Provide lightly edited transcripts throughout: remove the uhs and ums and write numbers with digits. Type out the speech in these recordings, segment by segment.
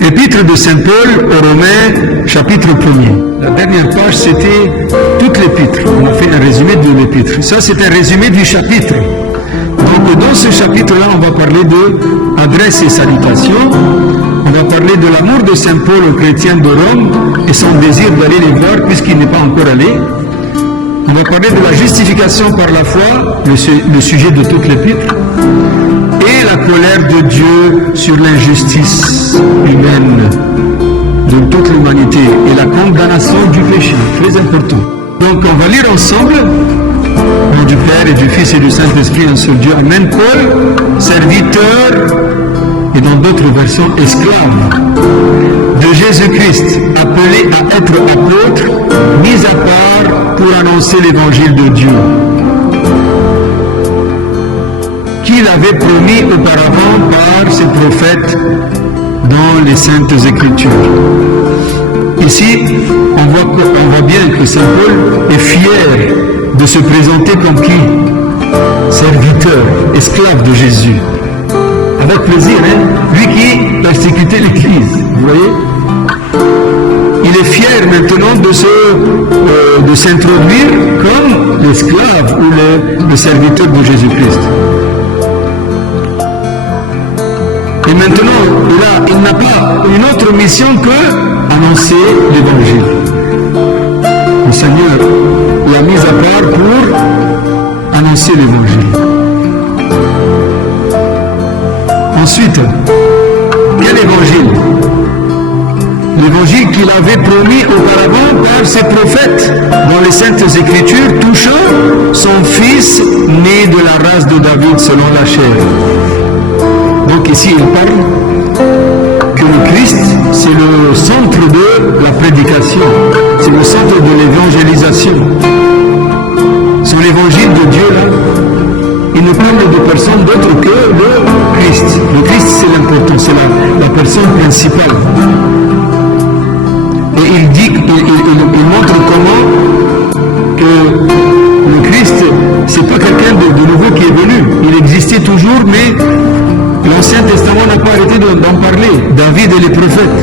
Épître de Saint Paul aux Romains, chapitre 1er. La dernière page, c'était toute l'épître. On a fait un résumé de l'épître. Ça, c'est un résumé du chapitre. Donc, dans ce chapitre-là, on va parler de adresse et salutation. On va parler de l'amour de Saint Paul aux chrétiens de Rome et son désir d'aller les voir puisqu'il n'est pas encore allé. On va parler de la justification par la foi, le sujet de toute l'épître, et la colère de Dieu sur l'injustice humaine de toute l'humanité et la condamnation du péché, très important. Donc on va lire ensemble, au nom du Père et du Fils et du Saint-Esprit, un seul Dieu. Amen. Paul, serviteur, et dans d'autres versions, esclave de Jésus-Christ, appelé à être apôtre, mis à part pour annoncer l'évangile de Dieu, qu'il avait promis auparavant par ses prophètes dans les Saintes Écritures. Ici, on voit bien que Saint Paul est fier de se présenter comme qui? Serviteur, esclave de Jésus. Avec plaisir, hein? Lui qui persécutait l'Église, vous voyez? Il est fier maintenant de s'introduire comme l'esclave ou le serviteur de Jésus-Christ. Et maintenant, il n'a pas une autre mission que annoncer l'Évangile. Le Seigneur l'a mis à part pour annoncer l'Évangile. Ensuite, quel Évangile? L'évangile qu'il avait promis auparavant par ses prophètes dans les Saintes Écritures touchant son fils né de la race de David selon la chair. Donc ici il parle que le Christ c'est le centre de la prédication, c'est le centre de l'évangélisation. Son évangile de Dieu là, il ne parle de personne d'autre que le Christ. Le Christ c'est l'important, c'est la personne principale. Et il dit, il montre comment que le Christ, c'est pas quelqu'un de nouveau qui est venu. Il existait toujours, mais l'Ancien Testament n'a pas arrêté d'en parler. David et les prophètes,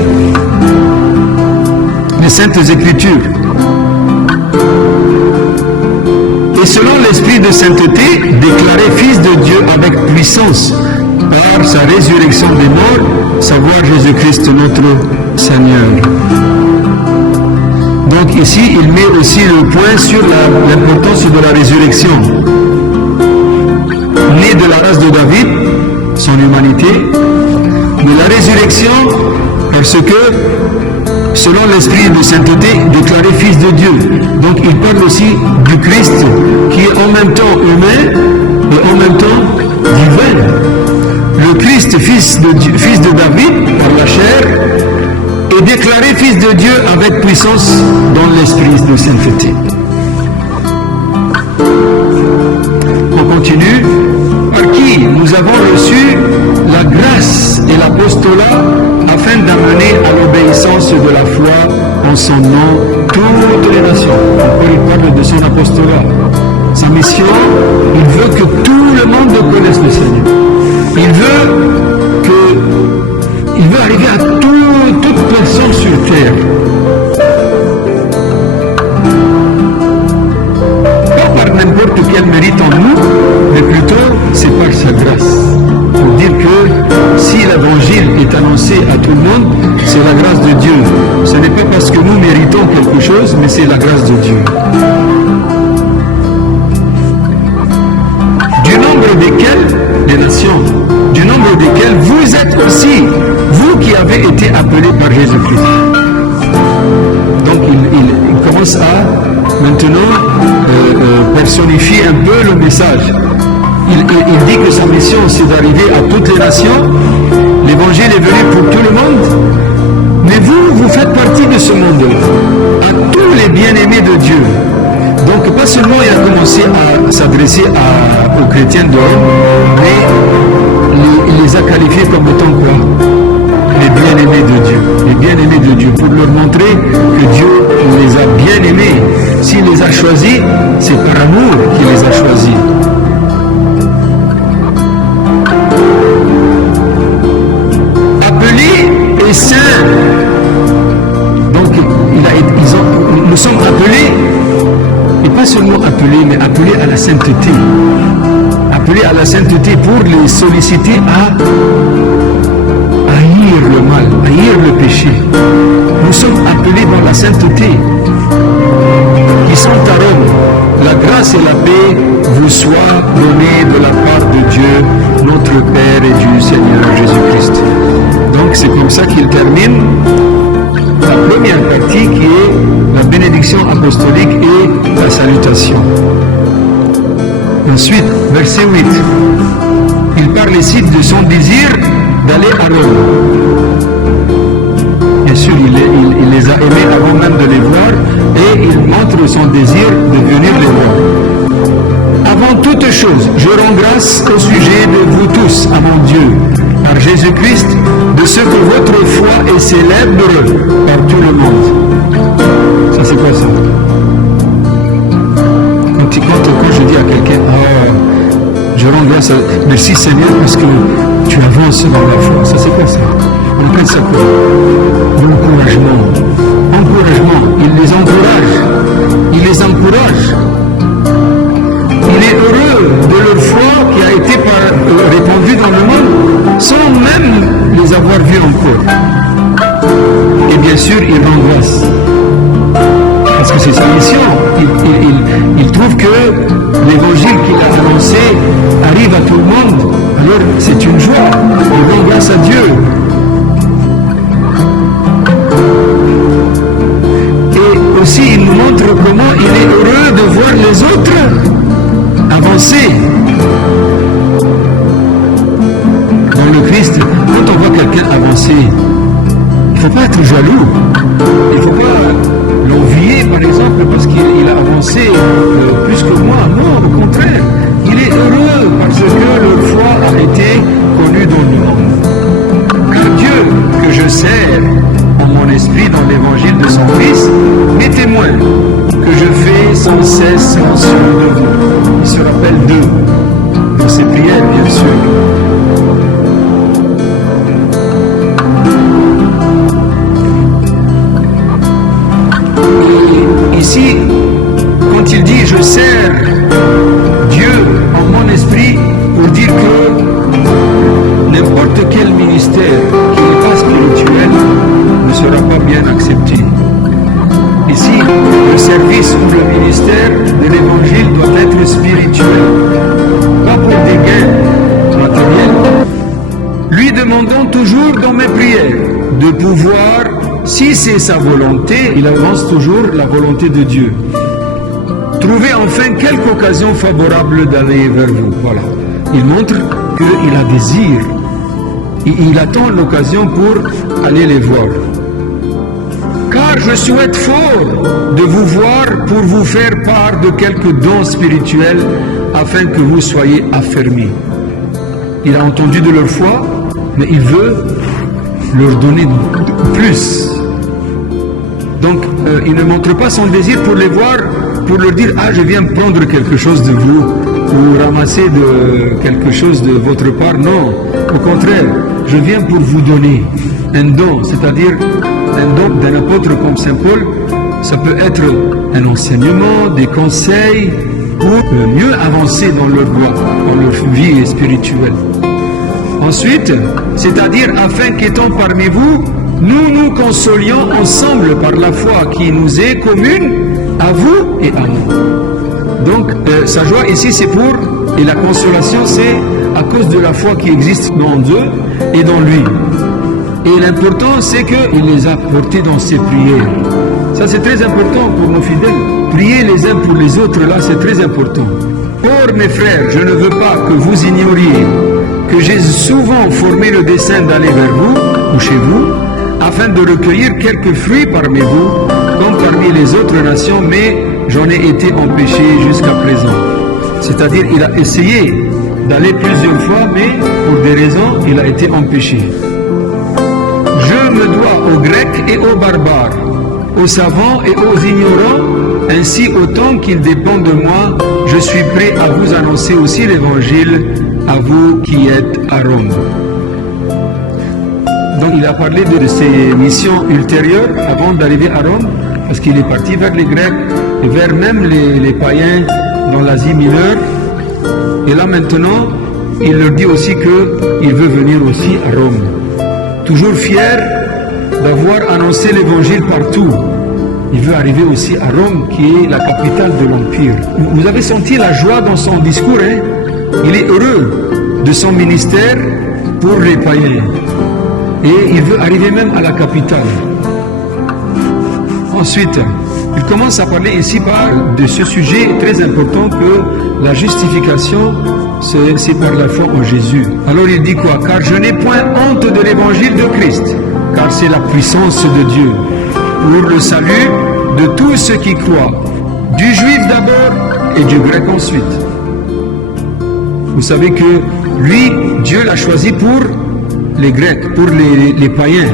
les Saintes Écritures. Et selon l'esprit de sainteté, déclaré Fils de Dieu avec puissance par sa résurrection des morts, savoir Jésus-Christ notre Seigneur. Donc ici, il met aussi le point sur l'importance de la résurrection. Né de la race de David, son humanité, mais la résurrection, parce que, selon l'esprit de sainteté, déclaré Fils de Dieu. Donc il parle aussi du Christ, qui est en même temps humain et en même temps divin. Le Christ, fils de David, par la chair, est déclaré Fils de Dieu avec puissance dans l'esprit de sainteté. On continue. Par qui nous avons reçu la grâce et l'apostolat afin d'amener à l'obéissance de la foi en son nom toutes les nations. Encore il parle de son apostolat. Sa mission, il veut que tout le monde connaisse le Seigneur. Il veut arriver à toute personne sur terre. Pas par n'importe quel mérite en nous, mais plutôt c'est par sa grâce. Pour dire que si l'évangile est annoncé à tout le monde, c'est la grâce de Dieu. Ce n'est pas parce que nous méritons quelque chose, mais c'est la grâce de Dieu. Du nombre desquels, les nations, du nombre desquels vous êtes aussi, vous qui avez été appelés par Jésus-Christ. Donc il commence à maintenant personnifier un peu le message. Il dit que sa mission c'est d'arriver à toutes les nations. L'évangile est venu pour tout le monde. Mais vous faites partie de ce monde-là. À tous les bien-aimés de Dieu. Donc pas seulement il a commencé à s'adresser aux chrétiens de Rome, mais il les a qualifiés comme étant quoi? Les bien-aimés de Dieu. Les bien-aimés de Dieu. Pour leur montrer que Dieu les a bien aimés. S'il les a choisis, c'est par amour qu'il les a choisis. Appelés et saints seulement appelés, mais appelés à la sainteté. Appelés à la sainteté pour les solliciter à haïr le mal, haïr le péché. Nous sommes appelés dans la sainteté, qui sont à Rome. La grâce et la paix vous soient données de la part de Dieu, notre Père et du Seigneur Jésus-Christ. Donc c'est comme ça qu'il termine la première partie qui est la bénédiction apostolique et la salutation. Ensuite, verset 8, il parle ici de son désir d'aller à Rome. Bien sûr, il les a aimés avant même de les voir et il montre son désir de venir les voir. Avant toute chose, je rends grâce au sujet de vous tous, à mon Dieu, par Jésus-Christ, de ce que votre foi est célèbre par tout le monde. Ça, c'est quoi ça? Quand je dis à quelqu'un, je rends grâce, merci Seigneur parce que tu avances dans la foi. Ça, c'est quoi ça? On appelle ça quoi? L'encouragement. Encouragement. Il les encourage. Il les encourage. Il est heureux de leur foi qui a été répandue dans le monde sans même les avoir vus encore. Et bien sûr, il rend grâce. Parce que c'est sa mission. Il trouve que l'évangile qu'il a annoncé arrive à tout le monde. Alors c'est une joie. Il rend grâce à Dieu. Et aussi il nous montre comment il est heureux de voir les autres avancer. Dans le Christ, quand on voit quelqu'un avancer, il ne faut pas être jaloux. Il ne faut pas l'envier, par exemple, parce qu'il a avancé plus que moi. Non, au contraire. Il est heureux parce que leur foi a été connue dans le monde. Car Dieu, que je sers en mon esprit dans l'évangile de son Fils, est témoin que je fais sans cesse mention de vous. Il se rappelle d'eux, de ses prières, bien sûr. Ici, quand il dit « je sers Dieu en mon esprit », pour dire que n'importe quel ministère qui n'est pas spirituel ne sera pas bien accepté. Ici, le service ou le ministère de l'évangile doit être spirituel, pas pour des gains matériels. Lui demandons toujours dans mes prières de pouvoir, si c'est sa volonté, il avance toujours la volonté de Dieu. Trouvez enfin quelque occasion favorable d'aller vers vous. Voilà. Il montre qu'il a désir. Il attend l'occasion pour aller les voir. Car je souhaite fort de vous voir pour vous faire part de quelques dons spirituels afin que vous soyez affermis. Il a entendu de leur foi, mais il veut leur donner plus. Donc, il ne montre pas son désir pour les voir, pour leur dire « Ah, je viens prendre quelque chose de vous » ou ramasser quelque chose de votre part. Non, au contraire, je viens pour vous donner un don, c'est-à-dire un don d'un apôtre comme Saint Paul. Ça peut être un enseignement, des conseils pour mieux avancer dans leur voie, dans leur vie spirituelle. Ensuite, c'est-à-dire afin qu'étant parmi vous, nous nous consolions ensemble par la foi qui nous est commune à vous et à nous. Donc, sa joie ici, c'est pour, et la consolation, c'est à cause de la foi qui existe dans eux et dans lui. Et l'important, c'est qu'il les a portés dans ses prières. Ça, c'est très important pour nos fidèles. Prier les uns pour les autres, là, c'est très important. Or, mes frères, je ne veux pas que vous ignoriez que j'ai souvent formé le dessein d'aller vers vous, ou chez vous, afin de recueillir quelques fruits parmi vous, comme parmi les autres nations, mais j'en ai été empêché jusqu'à présent. C'est-à-dire, il a essayé d'aller plusieurs fois, mais pour des raisons, il a été empêché. Je me dois aux Grecs et aux barbares, aux savants et aux ignorants, ainsi autant qu'il dépend de moi, je suis prêt à vous annoncer aussi l'évangile à vous qui êtes à Rome. Donc il a parlé de ses missions ultérieures avant d'arriver à Rome, parce qu'il est parti vers les Grecs, il a parlé vers les Grecs, il a parlé vers les savants, il a parlé vers les ignorants, il a parlé de et vers même les païens dans l'Asie mineure. Et là maintenant, il leur dit aussi qu'il veut venir aussi à Rome. Toujours fier d'avoir annoncé l'évangile partout. Il veut arriver aussi à Rome, qui est la capitale de l'Empire. Vous avez senti la joie dans son discours, hein? Il est heureux de son ministère pour les païens. Et il veut arriver même à la capitale. Ensuite, il commence à parler ici de ce sujet très important que la justification, c'est par la foi en Jésus. Alors il dit quoi? Car je n'ai point honte de l'évangile de Christ, car c'est la puissance de Dieu pour le salut de tous ceux qui croient, du juif d'abord et du grec ensuite. Vous savez que lui, Dieu l'a choisi pour les Grecs, pour les païens.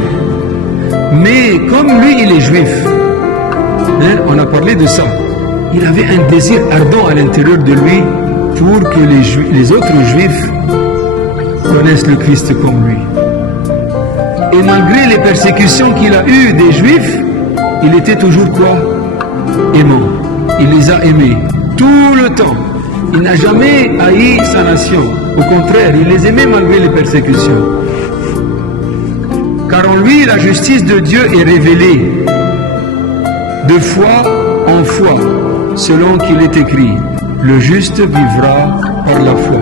Mais comme lui, il est juif, hein, on a parlé de ça. Il avait un désir ardent à l'intérieur de lui pour que les autres juifs connaissent le Christ comme lui. Et malgré les persécutions qu'il a eues des juifs, il était toujours quoi? Aimant. Il les a aimés tout le temps. Il n'a jamais haï sa nation. Au contraire, il les aimait malgré les persécutions. Car en lui, la justice de Dieu est révélée de foi en foi, selon qu'il est écrit. Le juste vivra par la foi.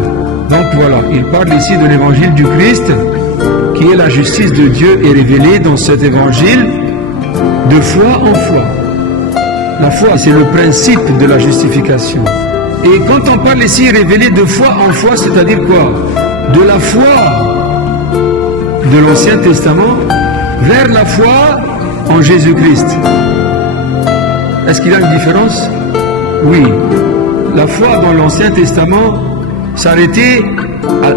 Donc voilà, il parle ici de l'évangile du Christ, qui est la justice de Dieu est révélée dans cet évangile de foi en foi. La foi, c'est le principe de la justification. Et quand on parle ici révélé de foi en foi, c'est-à-dire quoi? De la foi de l'Ancien Testament vers la foi en Jésus-Christ. Est-ce qu'il y a une différence? Oui. La foi dans l'Ancien Testament s'arrêtait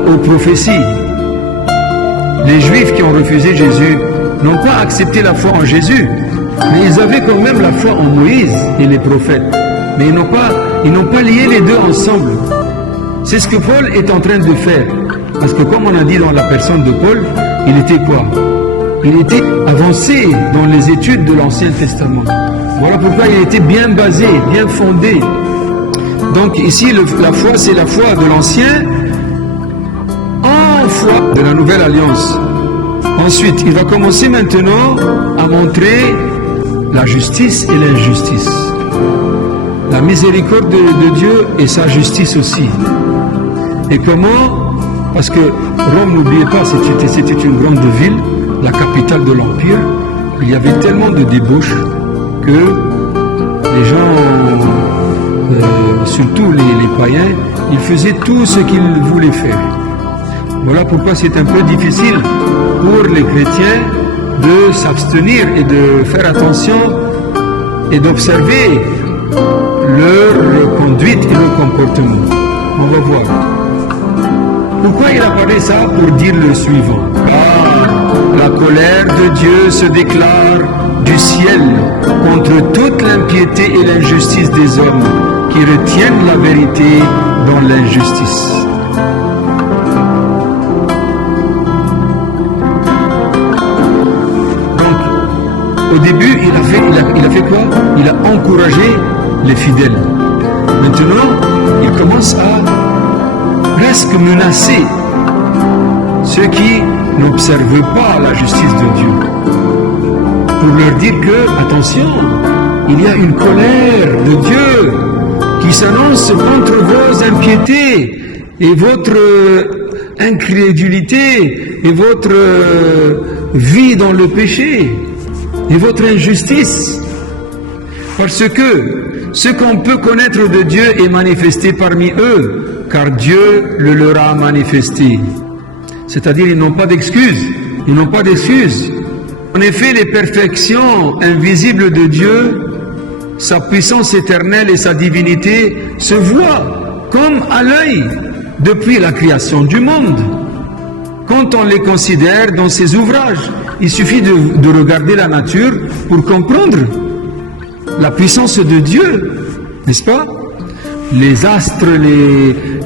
aux prophéties. Les Juifs qui ont refusé Jésus n'ont pas accepté la foi en Jésus, mais ils avaient quand même la foi en Moïse et les prophètes. Mais ils n'ont pas lié les deux ensemble. C'est ce que Paul est en train de faire. Parce que comme on a dit dans la personne de Paul, il était quoi? Il était avancé dans les études de l'Ancien Testament. Voilà pourquoi il était bien basé, bien fondé. Donc ici, la foi, c'est la foi de l'Ancien en foi de la Nouvelle Alliance. Ensuite, il va commencer maintenant à montrer la justice et l'injustice. La miséricorde de Dieu et sa justice aussi. Et comment? Parce que Rome, n'oubliez pas, c'était une grande ville, la capitale de l'Empire. Il y avait tellement de débauches que les gens, surtout les païens, ils faisaient tout ce qu'ils voulaient faire. Voilà pourquoi c'est un peu difficile pour les chrétiens de s'abstenir et de faire attention et d'observer leur conduite et leur comportement. On va voir. Pourquoi il a parlé ça? Pour dire le suivant. La colère de Dieu se déclare du ciel contre toute l'impiété et l'injustice des hommes qui retiennent la vérité dans l'injustice. Donc, au début, il a fait quoi? Il a encouragé les fidèles. Maintenant, il commence à presque menacer ceux qui n'observent pas la justice de Dieu, pour leur dire que, attention, il y a une colère de Dieu qui s'annonce contre vos impiétés et votre incrédulité et votre vie dans le péché et votre injustice. Parce que ce qu'on peut connaître de Dieu est manifesté parmi eux, car Dieu le leur a manifesté. C'est-à-dire, ils n'ont pas d'excuses. Ils n'ont pas d'excuses. En effet, les perfections invisibles de Dieu, sa puissance éternelle et sa divinité se voient comme à l'œil depuis la création du monde. Quand on les considère dans ses ouvrages, il suffit de regarder la nature pour comprendre la puissance de Dieu, n'est-ce pas? Les astres,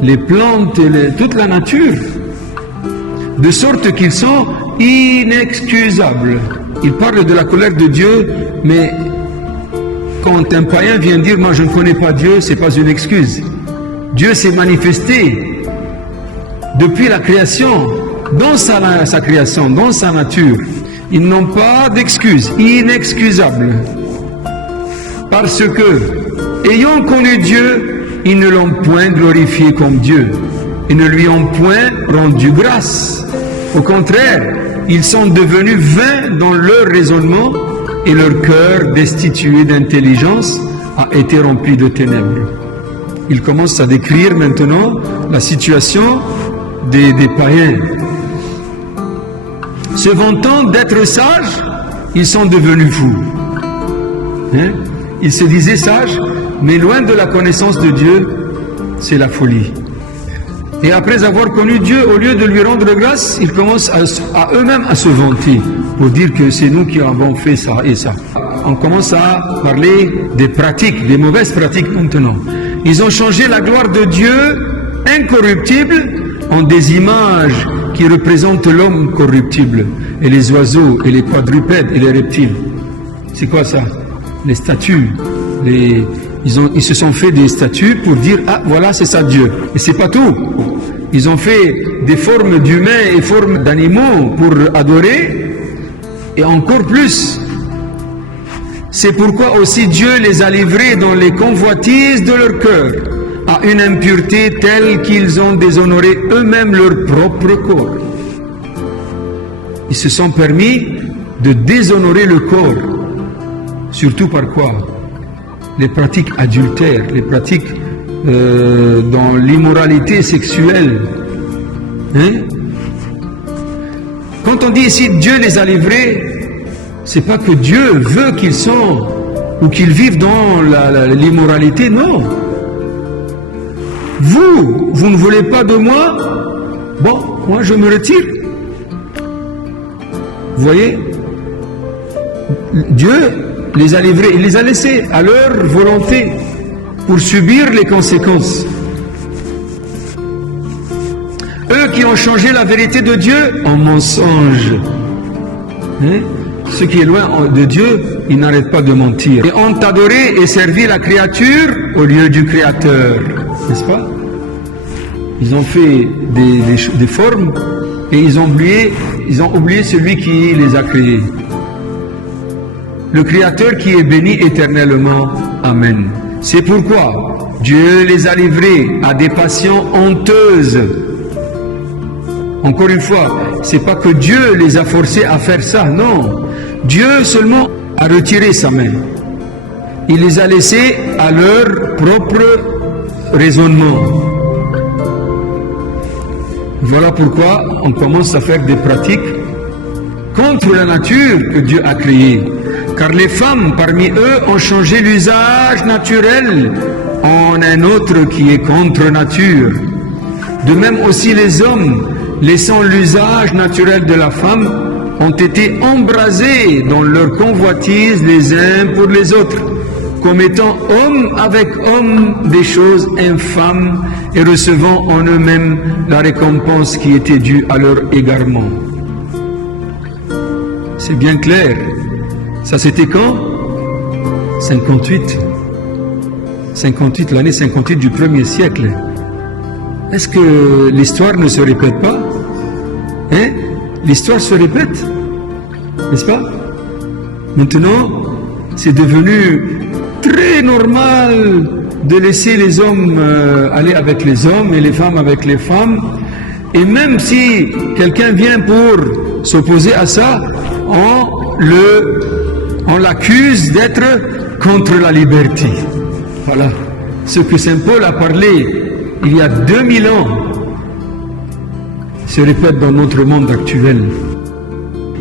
les plantes, toute la nature, de sorte qu'ils sont inexcusables. Il parle de la colère de Dieu, mais quand un païen vient dire « moi je ne connais pas Dieu », ce n'est pas une excuse. Dieu s'est manifesté depuis la création, dans sa création, dans sa nature. Ils n'ont pas d'excuses, inexcusables. Parce que, ayant connu Dieu, ils ne l'ont point glorifié comme Dieu. Ils ne lui ont point rendu grâce. Au contraire, ils sont devenus vains dans leur raisonnement et leur cœur, destitué d'intelligence, a été rempli de ténèbres. Il commence à décrire maintenant la situation des païens. Se vantant d'être sages, ils sont devenus fous. Hein? Ils se disaient sages, mais loin de la connaissance de Dieu, c'est la folie. Et après avoir connu Dieu, au lieu de lui rendre grâce, ils commencent à eux-mêmes à se vanter pour dire que c'est nous qui avons fait ça et ça. On commence à parler des pratiques, des mauvaises pratiques maintenant. Ils ont changé la gloire de Dieu incorruptible en des images qui représentent l'homme corruptible, et les oiseaux, et les quadrupèdes, et les reptiles. C'est quoi ça? Les statues. Ils se sont fait des statues pour dire « Ah, voilà, c'est ça Dieu ». Et c'est pas tout. Ils ont fait des formes d'humains et formes d'animaux pour adorer, et encore plus. C'est pourquoi aussi Dieu les a livrés dans les convoitises de leur cœur, à une impureté telle qu'ils ont déshonoré eux-mêmes leur propre corps. Ils se sont permis de déshonorer le corps. Surtout par quoi? Les pratiques adultères, les pratiques dans l'immoralité sexuelle. Hein? Quand on dit ici Dieu les a livrés, c'est pas que Dieu veut qu'ils sont ou qu'ils vivent dans l'immoralité, non. Vous ne voulez pas de moi? Bon, moi je me retire. Vous voyez? Dieu les a livrés, il les a laissés à leur volonté pour subir les conséquences. Eux qui ont changé la vérité de Dieu en mensonge. Hein? Ce qui est loin de Dieu, ils n'arrêtent pas de mentir. Et ont adoré et servi la créature au lieu du Créateur. N'est-ce pas? Ils ont fait des formes et ils ont oublié celui qui les a créés. Le Créateur qui est béni éternellement. Amen. C'est pourquoi Dieu les a livrés à des passions honteuses. Encore une fois, c'est pas que Dieu les a forcés à faire ça, non. Dieu seulement a retiré sa main. Il les a laissés à leur propre raisonnement. Voilà pourquoi on commence à faire des pratiques contre la nature que Dieu a créée. Car les femmes parmi eux ont changé l'usage naturel en un autre qui est contre nature. De même aussi les hommes, laissant l'usage naturel de la femme, ont été embrasés dans leur convoitise les uns pour les autres, commettant homme avec homme des choses infâmes et recevant en eux-mêmes la récompense qui était due à leur égarement. C'est bien clair. Ça c'était quand? 58. 58, l'année 58 du 1er siècle. Est-ce que l'histoire ne se répète pas? Hein? L'histoire se répète, n'est-ce pas? Maintenant, c'est devenu très normal de laisser les hommes aller avec les hommes et les femmes avec les femmes. Et même si quelqu'un vient pour s'opposer à ça, on l'accuse d'être contre la liberté. Voilà. Ce que Saint Paul a parlé il y a 2000 ans se répète dans notre monde actuel.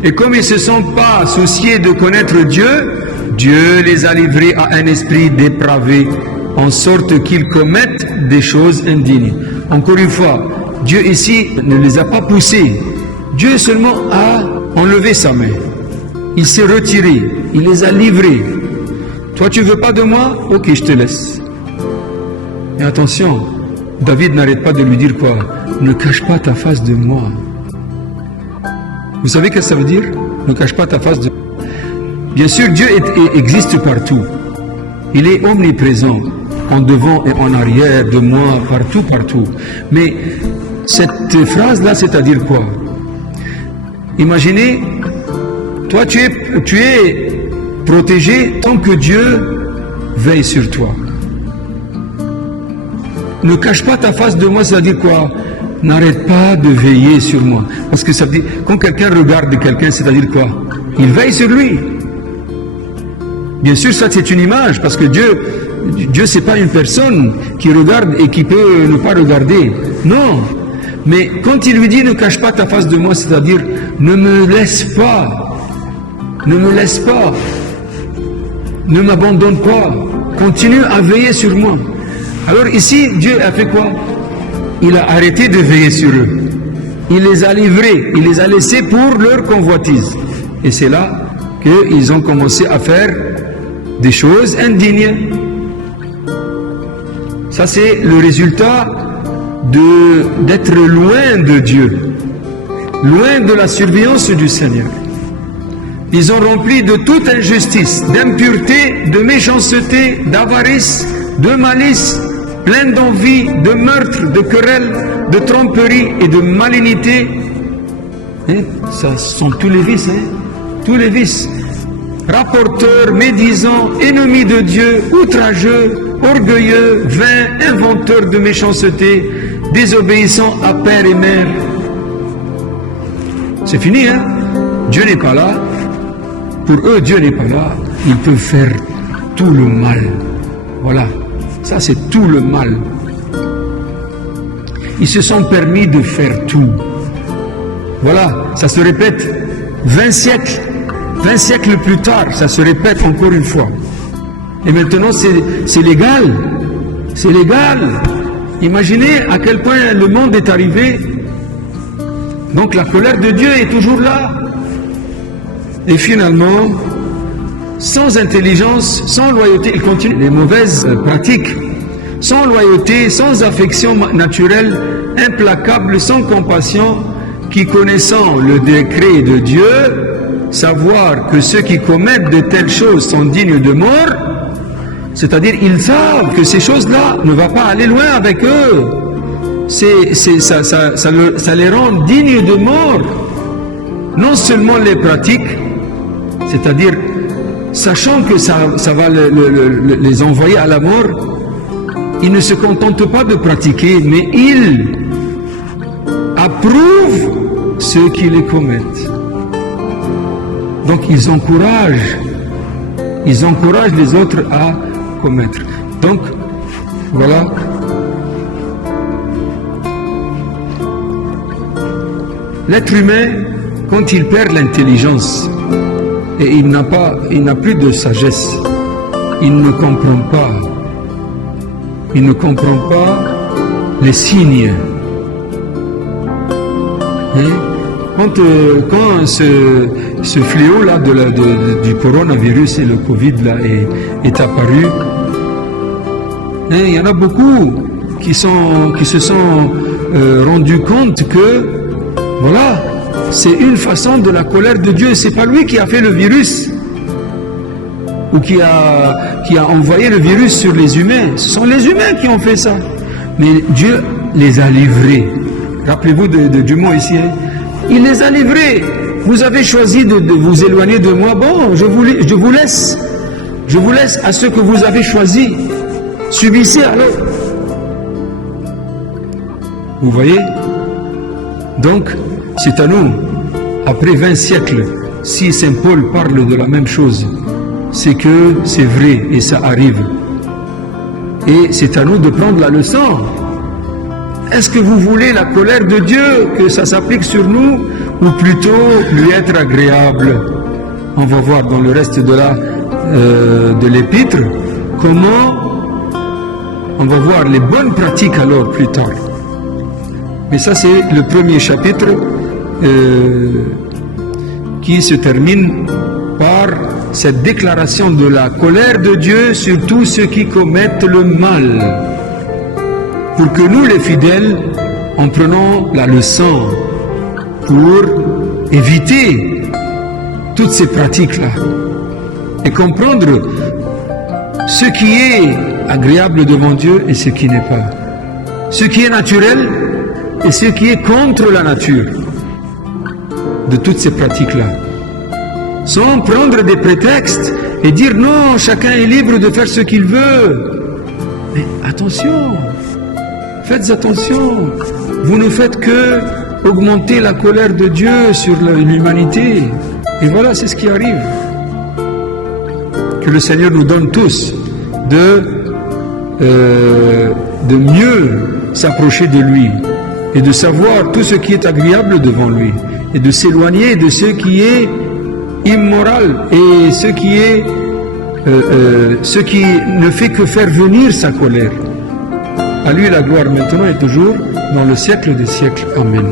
Et comme ils ne se sont pas souciés de connaître Dieu, Dieu les a livrés à un esprit dépravé, en sorte qu'ils commettent des choses indignes. Encore une fois, Dieu ici ne les a pas poussés. Dieu seulement a enlevé sa main. Il s'est retiré, il les a livrés. Toi, tu veux pas de moi? Ok, je te laisse. Et attention, David n'arrête pas de lui dire quoi? Ne cache pas ta face de moi. Vous savez ce que ça veut dire? Ne cache pas ta face de moi. Bien sûr, Dieu existe partout. Il est omniprésent, en devant et en arrière, de moi, partout, partout. Mais cette phrase-là, c'est-à-dire quoi? Imaginez, toi tu es protégé tant que Dieu veille sur toi. Ne cache pas ta face de moi, c'est-à-dire quoi? N'arrête pas de veiller sur moi. Parce que ça veut dire, quand quelqu'un regarde quelqu'un, c'est-à-dire quoi? Il veille sur lui. Bien sûr, ça c'est une image, parce que Dieu c'est pas une personne qui regarde et qui peut ne pas regarder. Non. Mais quand il lui dit ne cache pas ta face de moi, c'est-à-dire ne me laisse pas, ne me laisse pas, ne m'abandonne pas, continue à veiller sur moi. Alors ici, Dieu a fait quoi? Il a arrêté de veiller sur eux. Il les a livrés, il les a laissés pour leur convoitise. Et c'est là qu'ils ont commencé à faire des choses indignes. Ça c'est le résultat d'être loin de Dieu, loin de la surveillance du Seigneur. Ils ont rempli de toute injustice, d'impureté, de méchanceté, d'avarice, de malice, plein d'envie, de meurtre, de querelle, de tromperie et de malignité. Ça sont tous les vices, tous les vices. Rapporteurs, médisants, ennemis de Dieu, outrageux, orgueilleux, vains, inventeurs de méchanceté, désobéissants à père et mère. C'est fini, Dieu n'est pas là. Pour eux, Dieu n'est pas là. Ils peuvent faire tout le mal. Voilà. Ça, c'est tout le mal. Ils se sont permis de faire tout. Voilà. Ça se répète 20 siècles. 20 siècles plus tard, ça se répète encore une fois. Et maintenant, c'est légal. C'est légal. Imaginez à quel point le monde est arrivé. Donc la colère de Dieu est toujours là. Et finalement, sans intelligence, sans loyauté, il continue les mauvaises pratiques. Sans loyauté, sans affection naturelle, implacable, sans compassion, qui connaissant le décret de Dieu, savoir que ceux qui commettent de telles choses sont dignes de mort, c'est-à-dire ils savent que ces choses-là ne vont pas aller loin avec eux. Ça les rend dignes de mort. Non seulement les pratiques, c'est-à-dire sachant que ça va les envoyer à la mort, ils ne se contentent pas de pratiquer, mais ils approuvent ceux qui les commettent. Donc ils encouragent les autres à commettre. Donc voilà. L'être humain, quand il perd l'intelligence et il n'a plus de sagesse, il ne comprend pas. Il ne comprend pas les signes. Quand ce fléau-là du coronavirus et le Covid là est apparu, il y en a beaucoup qui se sont rendus compte que voilà, c'est une façon de la colère de Dieu. C'est pas lui qui a fait le virus ou qui a envoyé le virus sur les humains. Ce sont les humains qui ont fait ça. Mais Dieu les a livrés. Rappelez-vous du mot ici. Il les a livrés. Vous avez choisi de vous éloigner de moi. Bon, je vous laisse. Je vous laisse à ceux que vous avez choisis. Subissez alors. Vous voyez? Donc, c'est à nous, après 20 siècles, si Saint Paul parle de la même chose, c'est que c'est vrai et ça arrive. Et c'est à nous de prendre la leçon. Est-ce que vous voulez la colère de Dieu, que ça s'applique sur nous, ou plutôt lui être agréable? On va voir dans le reste de l'épître comment on va voir les bonnes pratiques alors plus tard. Mais ça c'est le premier chapitre qui se termine par cette déclaration de la colère de Dieu sur tous ceux qui commettent le mal. Pour que nous les fidèles, en prenant la leçon pour éviter toutes ces pratiques-là et comprendre ce qui est agréable devant Dieu et ce qui n'est pas. Ce qui est naturel et ce qui est contre la nature de toutes ces pratiques-là. Sans prendre des prétextes et dire non, chacun est libre de faire ce qu'il veut. Mais attention, faites attention. Vous ne faites que augmenter la colère de Dieu sur l'humanité. Et voilà, c'est ce qui arrive. Que le Seigneur nous donne tous de mieux s'approcher de lui et de savoir tout ce qui est agréable devant lui et de s'éloigner de ce qui est immoral et ce qui ne fait que faire venir sa colère. À lui la gloire maintenant et toujours dans le siècle des siècles. Amen.